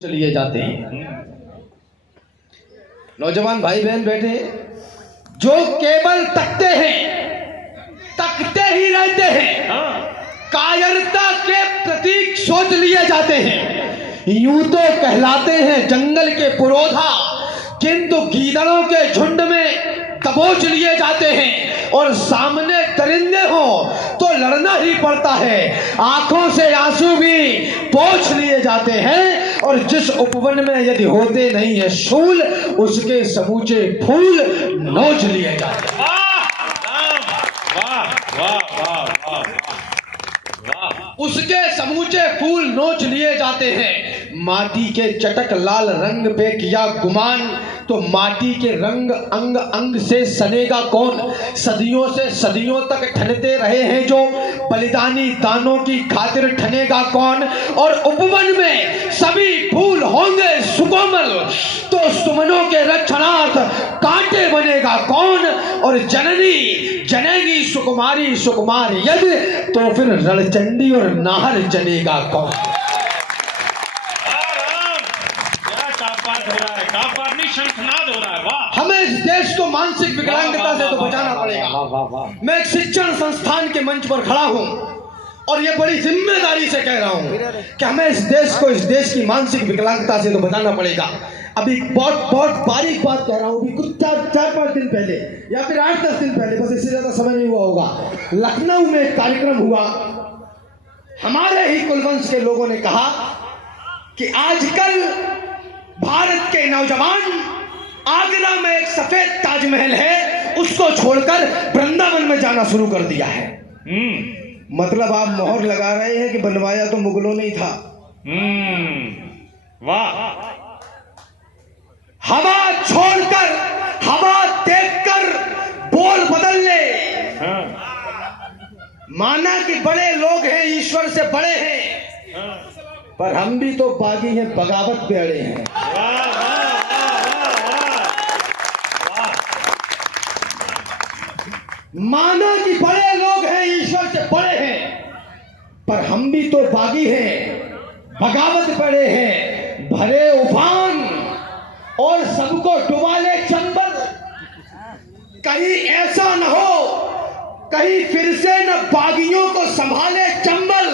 लिए जाते हैं। नौजवान भाई बहन बैठे जो केवल तकते ही रहते हैं, कायरता के प्रतीक सोच लिए जाते हैं। यूं तो कहलाते हैं जंगल के पुरोधा, किंतु गीदड़ों के झुंड में दबोच लिए जाते हैं। और सामने दरिंदे हो तो लड़ना ही पड़ता है, आंखों से आंसू भी पोंछ लिए जाते हैं। और जिस उपवन में यदि होते नहीं है शूल, उसके समूचे फूल नोच लिए जाते हैं। उसके समूचे फूल नोच लिए जाते हैं। माटी के चटक लाल रंग पे किया गुमान, तो माटी के रंग अंग अंग से सनेगा कौन। सदियों से सदियों तक ठनते रहे हैं जो, बलिदानी दानों की खातिर ठनेगा कौन। और उपवन में सभी फूल होंगे सुकोमल, तो सुमनों के रक्षणार्थ कांटे बनेगा कौन। और जननी जनेगी सुकुमारी सुकुमार यदि, तो फिर रणचंडी और नाहर जनेगा कौन। हमें इस देश को मानसिक विकलांगता से तो बचाना पड़ेगा। मैं एक शिक्षण संस्थान के मंच पर खड़ा हूं और ये बड़ी जिम्मेदारी से कह रहा हूं कि हमें इस देश की मानसिक विकलांगता से तो बचाना पड़ेगा। अभी बहुत बारीक बात कह रहा हूं, अभी कुछ 4-5 दिन पहले या फिर 8-10 दिन पहले, बस इससे ज्यादा समय नहीं हुआ होगा, लखनऊ में एक कार्यक्रम हुआ। हमारे ही कुलवंश के लोगों ने कहा कि आजकल भारत के नौजवान आगरा में एक सफेद ताजमहल है, उसको छोड़कर वृंदावन में जाना शुरू कर दिया है। मतलब आप मोहर लगा रहे हैं कि बनवाया तो मुगलों ने ही था। वाह। हवा छोड़कर, हवा देखकर बोल बदल ले। माना कि बड़े लोग हैं, ईश्वर से बड़े हैं, पर हम भी तो बागी हैं, बगावत पे अड़े हैं। माना कि बड़े लोग हैं, ईश्वर से बड़े हैं, पर हम भी तो बागी हैं, बगावत पड़े हैं। भरे उफान और सबको डुबा ले चंबल, कहीं ऐसा न हो कहीं फिर से न बागियों को संभाले चंबल।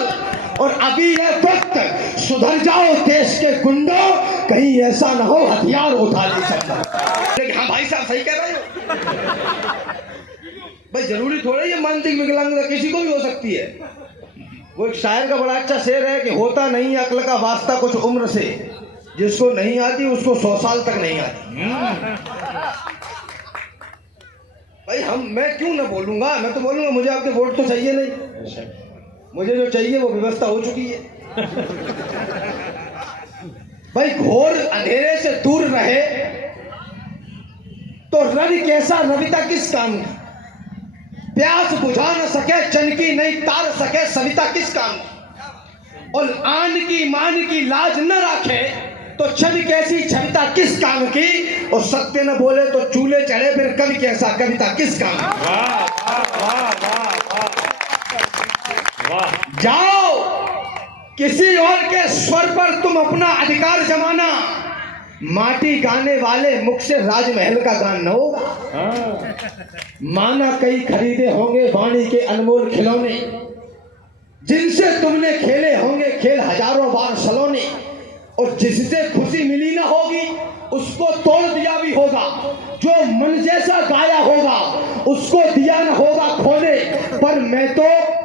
और अभी यह वक्त सुधर जाओ देश के गुंडों, कहीं ऐसा न हो हथियार उठा ले चंबल। हाँ भाई साहब सही कह रहे हो भाई, जरूरी थोड़ा ये मानसिक विकलांगता किसी को भी हो सकती है। वो एक शायर का बड़ा अच्छा शेर है कि होता नहीं अक्ल का वास्ता कुछ उम्र से, जिसको नहीं आती उसको 100 साल तक नहीं आती। भाई मैं क्यों ना बोलूंगा, मैं तो बोलूंगा मुझे आपके वोट तो चाहिए नहीं, मुझे जो चाहिए वो व्यवस्था हो चुकी है। भाई घोर अंधेरे से दूर रहे तो रवि कैसा रविता किस काम की, प्यास बुझा न सके चनकी नहीं तार सके सविता किस काम की। और आन की मान की लाज न रखे तो छवि कैसी छविता किस काम की। और सत्य न बोले तो चूल्हे चढ़े फिर कवि कैसा कविता किस काम की। वाह वाह वाह वाह वाह। जाओ किसी और के स्वर पर तुम अपना अधिकार जमाना, माटी गाने वाले मुख से राजमहल का गान न होगा। माना कई खरीदे होंगे वाणी के अनमोल खिलौने, जिनसे तुमने खेले होंगे खेल हजारों बार सलोने। और जिससे खुशी मिली ना होगी उसको तोड़ दिया भी होगा, जो मन जैसा गाया होगा उसको दिया ना होगा खोने। पर मैं तो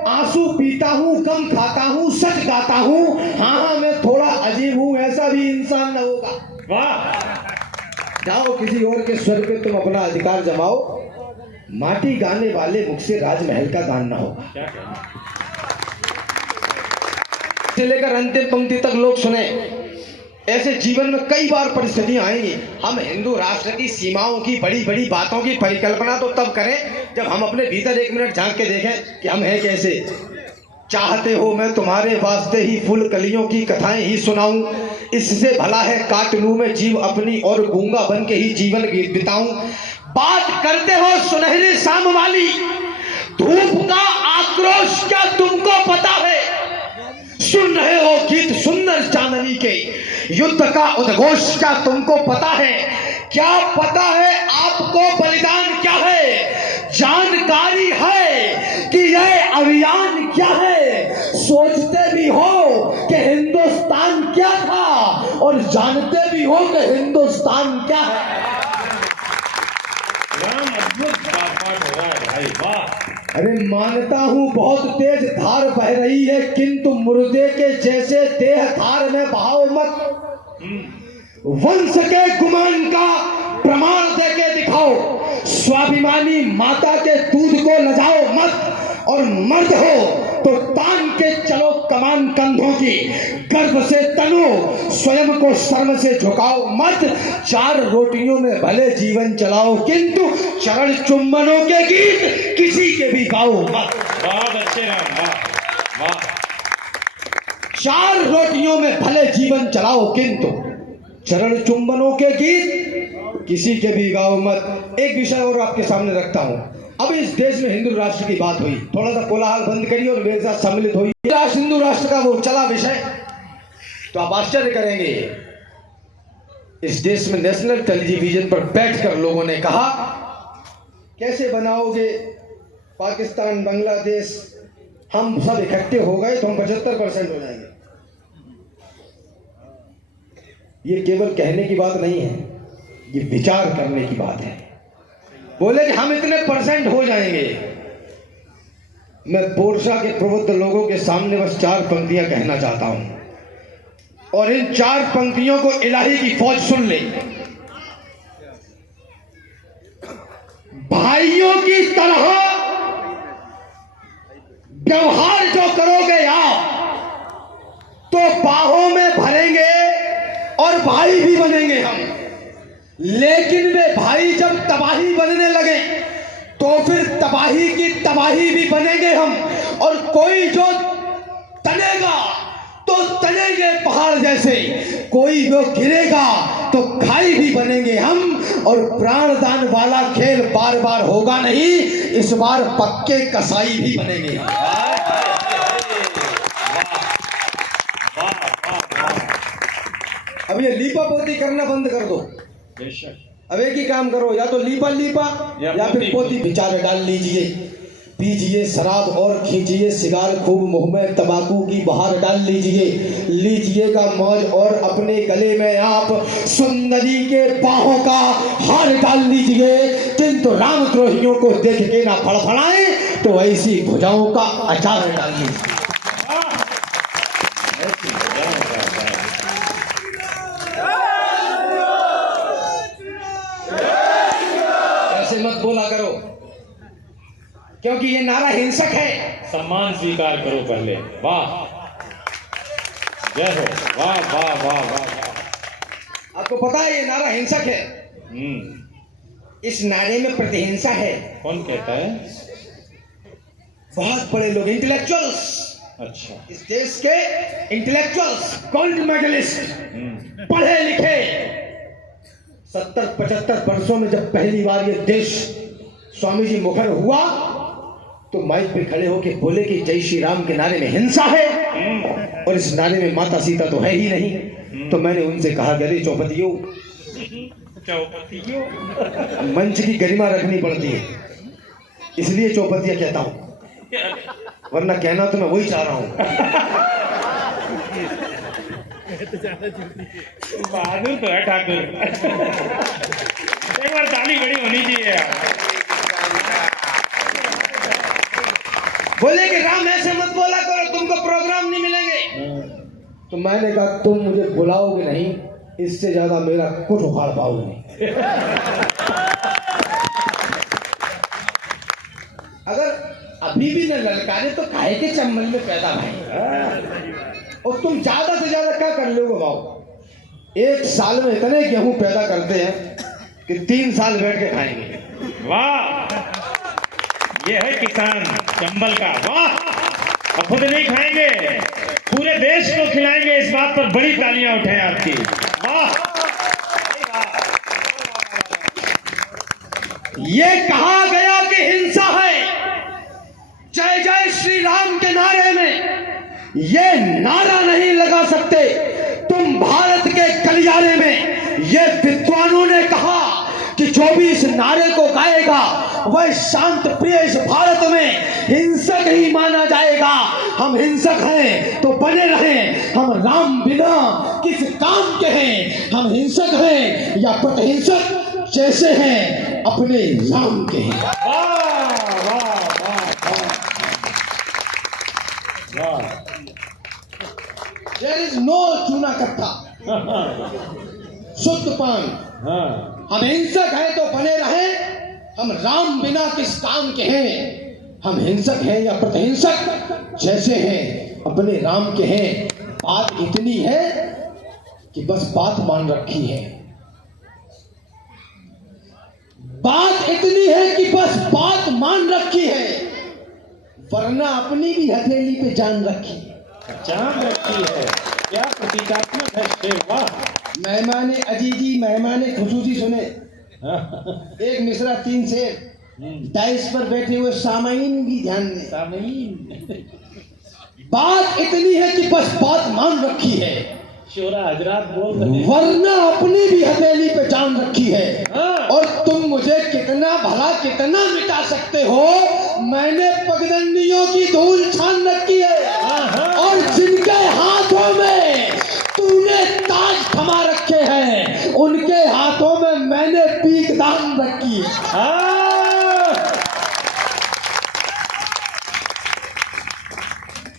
आंसू पीता हूँ, गम खाता हूँ, सच गाता हूँ, हाँ मैं थोड़ा अजीब हूँ, ऐसा भी इंसान न होगा। वाह। जाओ किसी और के स्वर पे तुम अपना अधिकार जमाओ, माटी गाने वाले मुख से राजमहल का गान ना होगा। से लेकर अंतिम पंक्ति तक लोग सुने। ऐसे जीवन में कई बार परिस्थितियां आएंगी। हम हिंदू राष्ट्र की सीमाओं की बड़ी बड़ी बातों की परिकल्पना तो तब करें जब हम अपने भीतर 1 मिनट झांक के देखें कि हम हैं कैसे। चाहते हो मैं तुम्हारे वास्ते ही फूल कलियों की कथाएं ही सुनाऊं, इससे भला है काट लूं मैं जीव अपनी और गूंगा बन के ही जीवन बिताऊं। बात करते हो सुनहरी शाम वाली, धूप का आक्रोश क्या तुमको पता है। सुन रहे हो गीत सुंदर चांदनी के युद्ध का उद्घोष क्या तुमको पता है? क्या पता है आपको बलिदान क्या है? जानकारी है कि यह अभियान क्या है? सोचते भी हो कि हिंदुस्तान क्या था और जानते भी हो कि हिंदुस्तान क्या है। अद्भुत पाठ हो रहा है भाई, वाह। अरे मानता हूं बहुत तेज धार बह रही है, किंतु मुर्दे के जैसे देह धार में बहाओ मत। वंश के गुमान का प्रमाण देके दिखाओ, स्वाभिमानी माता के दूध को लजाओ मत, और मर्द हो तो तान के चलो कमान कंधों की, गर्व से तनो, स्वयं को शर्म से झुकाओ मत। 4 रोटियों में भले जीवन चलाओ, किंतु चरण चुम्बनों के गीत किसी के भी गाओ मत। बहुत अच्छे राम, वाह वाह। 4 रोटियों में भले जीवन चलाओ, किंतु चरण चुम्बनों के गीत किसी के भी गाओ मत। एक विषय और आपके सामने रखता हूं। अब इस देश में हिंदू राष्ट्र की बात हुई, थोड़ा सा कोलाहल बंद करिए और मेरे साथ सम्मिलित होइए। हिंदू राष्ट्र का वो चला विषय, तो आप आश्चर्य करेंगे, इस देश में नेशनल टेलीविजन पर बैठकर लोगों ने कहा, कैसे बनाओगे पाकिस्तान, बांग्लादेश, हम सब इकट्ठे हो गए तो हम 75% हो जाएंगे। ये केवल कहने की बात नहीं है, ये विचार करने की बात है। बोले कि हम इतने % हो जाएंगे। मैं बोरसा के प्रबुद्ध लोगों के सामने बस 4 पंक्तियां कहना चाहता हूं, और इन 4 पंक्तियों को इलाही की फौज सुन ले। भाइयों की तरह व्यवहार जो करोगे आप, तो बाहों में भरेंगे और भाई भी बनेंगे हम। लेकिन वे भाई जब तबाही बनने लगे तो फिर तबाही की तबाही भी बनेंगे हम, और कोई जो तनेगा तो तनेंगे पहाड़ जैसे, कोई जो गिरेगा तो खाई भी बनेंगे हम। और प्राणदान वाला खेल बार बार होगा नहीं, इस बार पक्के कसाई भी बनेंगे हम। अब ये लीपा पोती करना बंद कर दो। अब एक ही काम करो, या तो लीपा या फिर पोती बिचारे डाल लीजिए, पीजिए शराब और खींचिए सिगार, खूब मुंह में तंबाकू की बहार डाल लीजिएगा मौज, और अपने गले में आप सुंदरी के बाहों का हार डाल लीजिए। किंतु रामद्रोहियों को देख के ना फड़फड़ाए, तो ऐसी भुजाओं का अचार डाल लीजिए। मत बोला करो, क्योंकि ये नारा हिंसक है। सम्मान स्वीकार करो पहले। वाह, जय हो, वाह वाह वाह वाह। आपको पता है ये नारा हिंसक है। इस नारे में प्रतिहिंसा है। कौन कहता है? बहुत बड़े लोग, इंटेलेक्चुअल्स। अच्छा, इस देश के इंटेलेक्चुअल्स, गोल्ड मेडलिस्ट, पढ़े लिखे, 70-75 वर्षों में जब पहली बार ये देश स्वामी जी मुखर हुआ, तो माइक पे खड़े होके बोले कि जय श्री राम के नारे में हिंसा है, और इस नारे में माता सीता तो है ही नहीं। तो मैंने उनसे कहा, अरे चौपतियों, मंच की गरिमा रखनी पड़ती है, इसलिए चौपतिया कहता हूं, वरना कहना तो मैं वही चाह रहा हूं। बहादुर तो है ठाकुर। एक बार ताली बड़ी होनी चाहिए यार। बोले कि राम ऐसे मत बोला करो, तुमको प्रोग्राम नहीं मिलेंगे। तो मैंने कहा, तुम मुझे बुलाओगे नहीं, इससे ज्यादा मेरा कुछ उखाड़ पाओगे नहीं। अगर अभी भी न ललकारे तो काहे के चंबल में पैदा भाई। और तुम ज्यादा से ज्यादा क्या कर लोगे भाव? 1 साल में इतने गेहूं पैदा करते हैं कि 3 साल बैठ के खाएंगे। वाह, ये है किसान चंबल का। वाह, अब खुद नहीं खाएंगे, पूरे देश को खिलाएंगे। इस बात पर बड़ी तालियां उठाएं आपकी। वाह, ये कहा गया कि हिंसा है, जय जय श्री राम के नारे में ये नारा नहीं लगा सकते। तुम भारत के गलियारे में ये विद्वानों ने कहा कि जो भी इस नारे को गाएगा वह शांत प्रिय इस भारत में हिंसक ही माना जाएगा। हम हिंसक हैं तो बने रहें, हम राम बिना किस काम के हैं। हम हिंसक हैं या प्रतिहिंसक जैसे हैं अपने राम के हैं। There is no चूना कट्टा, शुद्ध पान। हम हिंसक हैं तो बने रहें, हम राम बिना किस काम के हैं। हम हिंसक हैं या प्रतिहिंसक जैसे हैं अपने राम के हैं। बात इतनी है कि बस बात मान रखी है। बात इतनी है कि बस बात मान रखी है, वरना अपनी भी हथेली पे जान रखी है। क्या प्रतीकात्मक है शेर, वाह। मेहमाने अजीजी मेहमाने खुसूसी सुने। एक मिसरा 3 शेर। डाइस पर बैठे हुए सामाईन भी ध्यान दें। सामीन। बात इतनी है कि बस बात मान रखी है, शोरा हजरात बोल रहे हैं, वरना अपनी भी हथेली पे जान रखी है। और तुम मुझे कितना भला कितना मिटा सकते हो, मैंने पगडंडियों की धूल छान रखी है। और जिनके हाथों में तूने ताज थमा रखे हैं, उनके हाथों में मैंने पीक दान रखी है।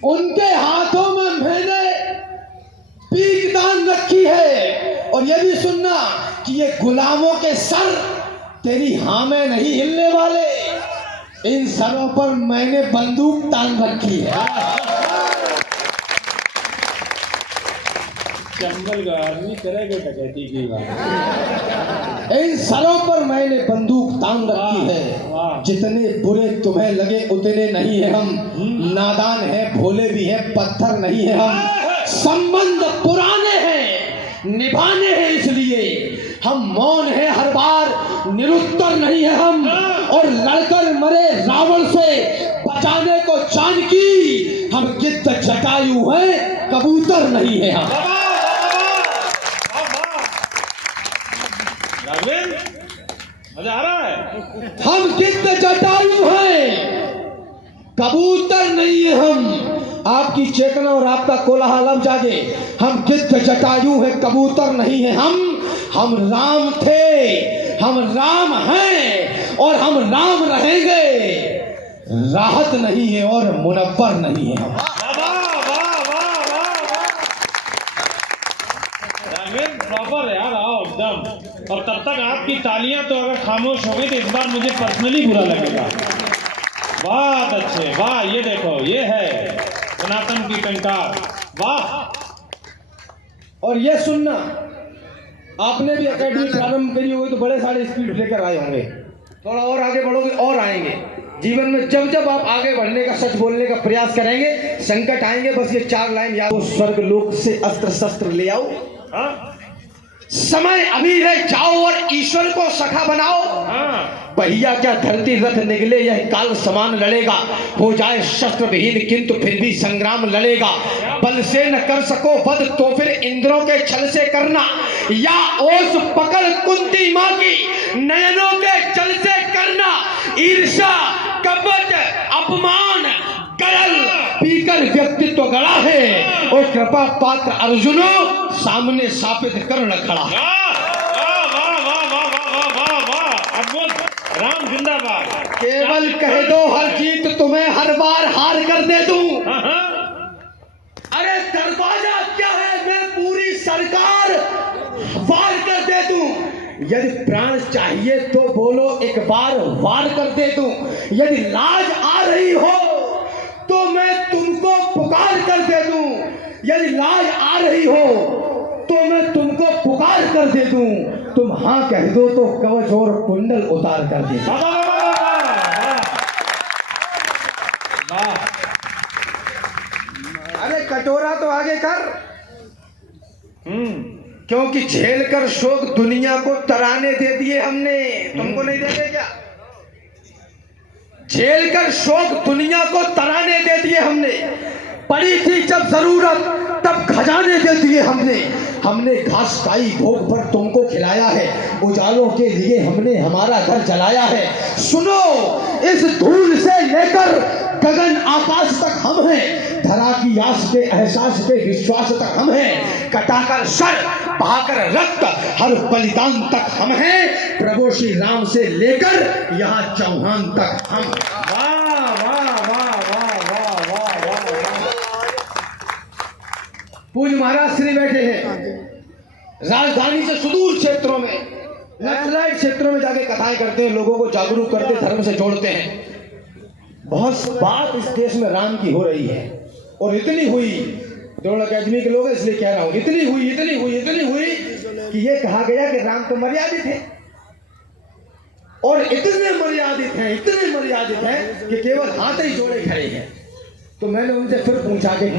उनके हाथों में मैंने पीक दान रखी है। और ये भी सुनना कि ये गुलामों के सर तेरी हाँ में नहीं हिलने वाले, इन सरों पर मैंने बंदूक तान रखी है। चंबल का आदमी करेगा डकैती की बात। इन सरों पर मैंने बंदूक तान रखी है। जितने बुरे तुम्हें लगे उतने नहीं है हम, नादान है भोले भी है पत्थर नहीं है हम। संबंध पुराने हैं निभाने हैं इसलिए हम मौन है हर बार, निरुत्तर नहीं है हम। और लड़कर मरे रावण से बचाने को जानकी, हम गिद्ध जटायु हैं कबूतर नहीं है हम। मजा आ रहा है। हम गिद्ध जटायु हैं कबूतर नहीं है हम। आपकी चेतना और आपका कोलाहल अब जागे। हम गिद्ध जटायु हैं कबूतर नहीं है हम राम थे, हम राम हैं और हम राम रहेंगे। राहत नहीं है और मुनव्वर नहीं है हम। प्रॉपर यार, आओ एकदम। और तब तक आपकी तालियां तो अगर खामोश हो गई तो इस बार मुझे पर्सनली बुरा लगेगा। बहुत अच्छे, वाह। ये देखो, ये है सनातन की टंकार, वाह। और ये सुनना, आपने भी एकेडमी प्रारंभ करी होगी तो बड़े सारे स्पीड लेकर आए होंगे। थोड़ा और आगे बढ़ोगे और आएंगे। जीवन में जब जब आप आगे बढ़ने का सच बोलने का प्रयास करेंगे, संकट आएंगे, बस ये 4 लाइन याद। स्वर्ग लोक से अस्त्र शस्त्र ले आओ, समय अभी है, जाओ और ईश्वर को सखा बनाओ। भैया क्या धरती रथ निकले, यह काल समान लड़ेगा। हो जाए शस्त्र विहीन किंतु फिर भी संग्राम लड़ेगा। बल से न कर सको वध तो फिर इंद्रों के छल से करना, या ओस पकड़ कुंती माँ की नयनों के जल से करना। ईर्षा कपट अपमान गरल पीकर व्यक्तित्व गड़ा है, और कृपा पात्र अर्जुनो सामने सापित कर्ण खड़ा। राम जिंदाबाद। केवल कह दो हर जीत तुम्हें हर बार हार कर दे दूं। अरे दरवाजा क्या है, मैं पूरी सरकार वार कर दे दूं। यदि प्राण चाहिए तो बोलो एक बार वार कर दे दूं। यदि लाज आ रही हो तो मैं तुमको पुकार कर दे दूं। यदि लाज आ रही हो तो मैं तुमको पुकार कर दे दूं। तुम हाँ कह दो तो कवच और कुंडल उतार कर दे दूं। अरे कटोरा तो आगे कर। क्योंकि झेल कर शोक दुनिया को तराने दे दिए हमने, तुमको नहीं देते क्या? झेल कर शोक दुनिया को तराने दे दिए हमने। पड़ी थी जब जरूरत तब खजाने दे दिए हमने। हमने घास खाई भोग पर तुमको खिलाया है, उजालों के लिए हमने हमारा घर जलाया है। सुनो, इस धूल से लेकर गगन आकाश तक हम हैं, धरा की आस पे एहसास पे विश्वास तक हम हैं, कटाकर सर बहाकर रक्त हर बलिदान तक हम हैं, प्रभु श्री राम से लेकर यहाँ चौहान तक हम। वाह वाह वाह वाह वाह वाह वाह। पूज्य महाराज श्री बैठे हैं राजधानी से सुदूर क्षेत्रों में, नक्सलाइट क्षेत्रों में जाके कथाएं करते हैं, लोगों को जागरूक करते, धर्म से जोड़ते हैं। बहुत बात इस देश में राम की हो रही है, और इतनी हुई, द्रोण अकेडमी के लोग इसलिए कह रहा हूं, इतनी हुई कि ये कहा गया कि राम तो मर्यादित है, और इतने मर्यादित हैं कि केवल हाथ ही जोड़े खड़े हैं। तो मैंने उनसे फिर पूछा कि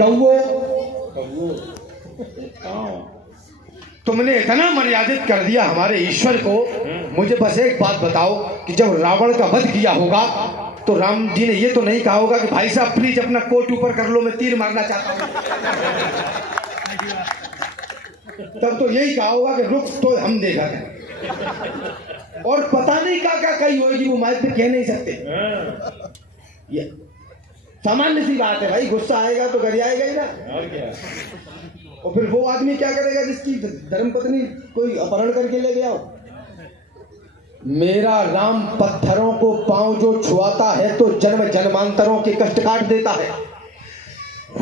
तुमने इतना मर्यादित कर दिया हमारे ईश्वर को, मुझे बस एक बात बताओ कि जब रावण का वध किया होगा तो राम जी ने ये तो नहीं कहा होगा कि भाई साहब प्लीज अपना कोट ऊपर कर लो, मैं तीर मारना चाहता हूं। तब तो यही कहा होगा कि रुक तो हम देखा है, और पता नहीं क्या कही होगी, वो माइक पे कह नहीं सकते। ये सामान्य सी बात है भाई, गुस्सा आएगा तो गरियाएगा ही ना, और क्या। और फिर वो आदमी क्या करेगा जिसकी धर्मपत्नी कोई अपहरण करके ले गया हो। मेरा राम पत्थरों को पांव जो छुआता है तो जन्म जन्मांतरों के कष्ट काट देता है।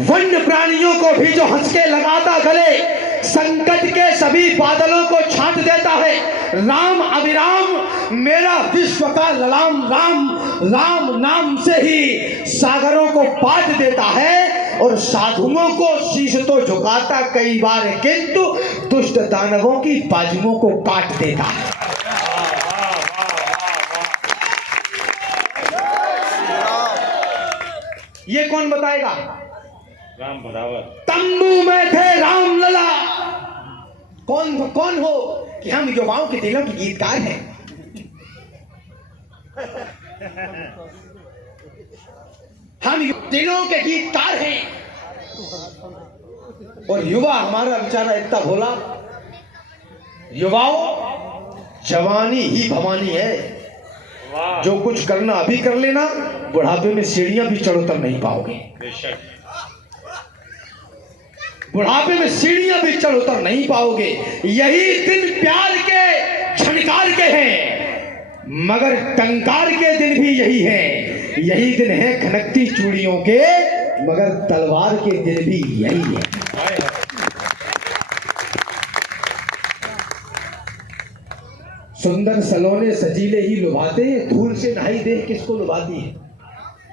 वन्य प्राणियों को भी जो हंस के लगाता गले, संकट के सभी बादलों को छांट देता है। राम अविराम मेरा विश्व का ललाम, राम नाम से ही सागरों को पाट देता है, और साधुओं को शीश तो झुकाता कई बार, किंतु दुष्ट दानवों की बाजुओं को काट देता है। ये कौन बताएगा? राम बराबर। तंबू में थे राम लला। कौन हो कि हम युवाओं के दिलों के गीतकार हैं। हम दिलों के गीतकार हैं, और युवा हमारा बेचारा इतना भोला। युवाओं, जवानी ही भवानी है, जो कुछ करना अभी कर लेना, बुढ़ापे में सीढ़ियां भी चढ़ उतर नहीं पाओगे। बुढ़ापे में सीढ़ियां भी चढ़ उतर नहीं पाओगे। यही दिन प्यार के झनकार के हैं, मगर टंकार के दिन भी यही है। यही दिन है खनकती चूड़ियों के, मगर तलवार के दिन भी यही है। सुंदर सलोने सजीले ही लुभाते हैं, धूल से नहाई देह किसको लुभाती है।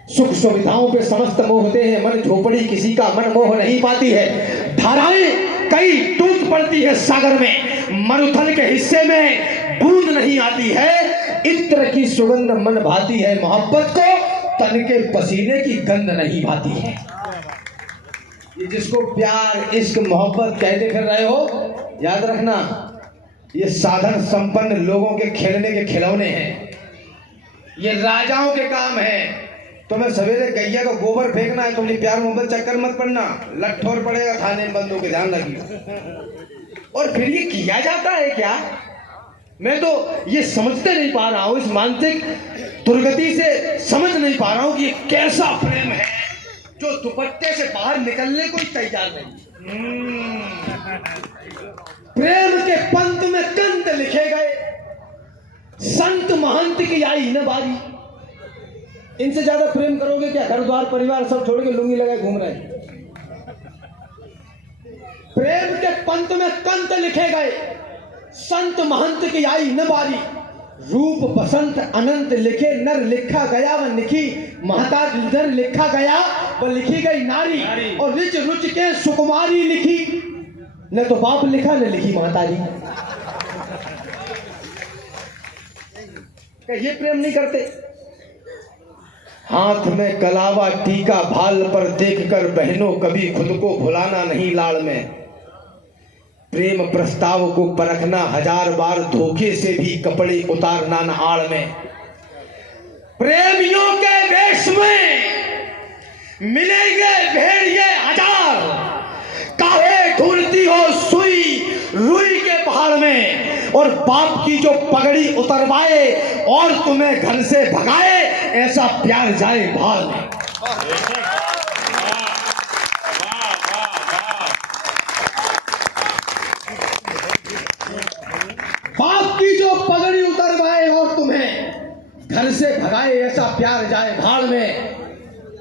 सुख सुविधाओं पे समस्त मोहते हैं, मन झोपड़ी किसी का मन मोह नहीं पाती है। धाराएं कई टूट पड़ती है सागर में, मरुथल के हिस्से में बूंद नहीं आती है। इत्र की सुगंध मन भाती है, मोहब्बत को तन के पसीने की गंध नहीं भाती है। ये जिसको प्यार इश्क मोहब्बत कहते फिर रहे हो, याद रखना ये साधन संपन्न लोगों के खेलने के खिलौने हैं, ये राजाओं के काम है। तुम्हें सवेरे गैया का गोबर फेंकना है, तुमने प्यार मोहब्बत चक्कर मत पड़ना, लट्ठोर पड़ेगा खाने में बंदूक के, ध्यान रखिए। और फिर ये किया जाता है क्या? मैं तो ये समझते नहीं पा रहा हूं, इस मानसिक दुर्गति से समझ नहीं पा रहा हूं कि ये कैसा प्रेम है जो दुपट्टे से बाहर निकलने को ही तैयार नहीं। प्रेम के पंत में कंत लिखे गए, संत महंत की आई न बारी। इनसे ज्यादा प्रेम करोगे क्या? घर द्वार परिवार सब छोड़ के लुंगी लगाए घूम रहे हैं। प्रेम के पंत में कंत लिखे गए, संत महंत की आई न बारी। रूप बसंत अनंत लिखे नर, लिखा गया व लिखी महताज नर, लिखा गया व लिखी गई नारी। और रिच रुच के सुकुमारी लिखी, न तो बाप लिखा न लिखी महतारी। क्या ये प्रेम नहीं करते? हाथ में कलावा टीका भाल पर देखकर बहनों कभी खुद को भुलाना नहीं लाड़ में। प्रेम प्रस्ताव को परखना हजार बार, धोखे से भी कपड़े उतारना न आड़ में। प्रेमियों के वेश में मिलेंगे भेड़िए हजार, काहे ढूंढती हो सुई हैं और बाप की जो पगड़ी उतरवाए और तुम्हें घर से भगाए, ऐसा प्यार जाए भाल में। बाप की जो पगड़ी उतरवाए और तुम्हें घर से भगाए, ऐसा प्यार जाए भाल में।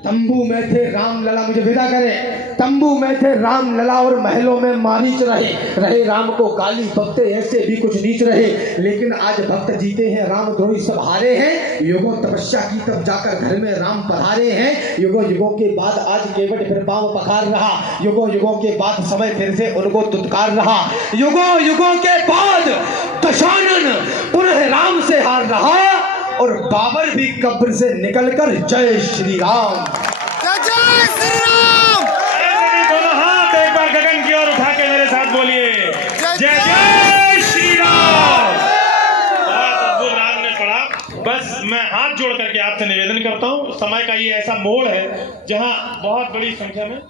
तंबू में थे राम लला, मुझे विदा करे, तंबू में थे राम लला और महलों में मारीच रहे राम को गाली भक्ते ऐसे भी कुछ नीच रहे। लेकिन आज भक्त जीते हैं, राम द्रोही सब हारे हैं। युगों तपस्या की तब जाकर घर में राम पधारे हैं। युगों युगों के बाद आज केवट फिर पांव पखार रहा, युगों युगों के बाद समय फिर से उनको तुतकार रहा। युगों युगों के बाद दशानन पुनः राम से हार रहा और बाबर भी कब्र से निकलकर जय श्री राम, जय श्री राम। दोनों हाथ एक बार गगन की ओर उठा के मेरे साथ बोलिए जय जय श्री राम। बहुत अद्भुत राम ने पढ़ा। बस मैं हाथ जोड़ करके आपसे निवेदन करता हूँ, समय का ये ऐसा मोड़ है जहाँ बहुत बड़ी संख्या में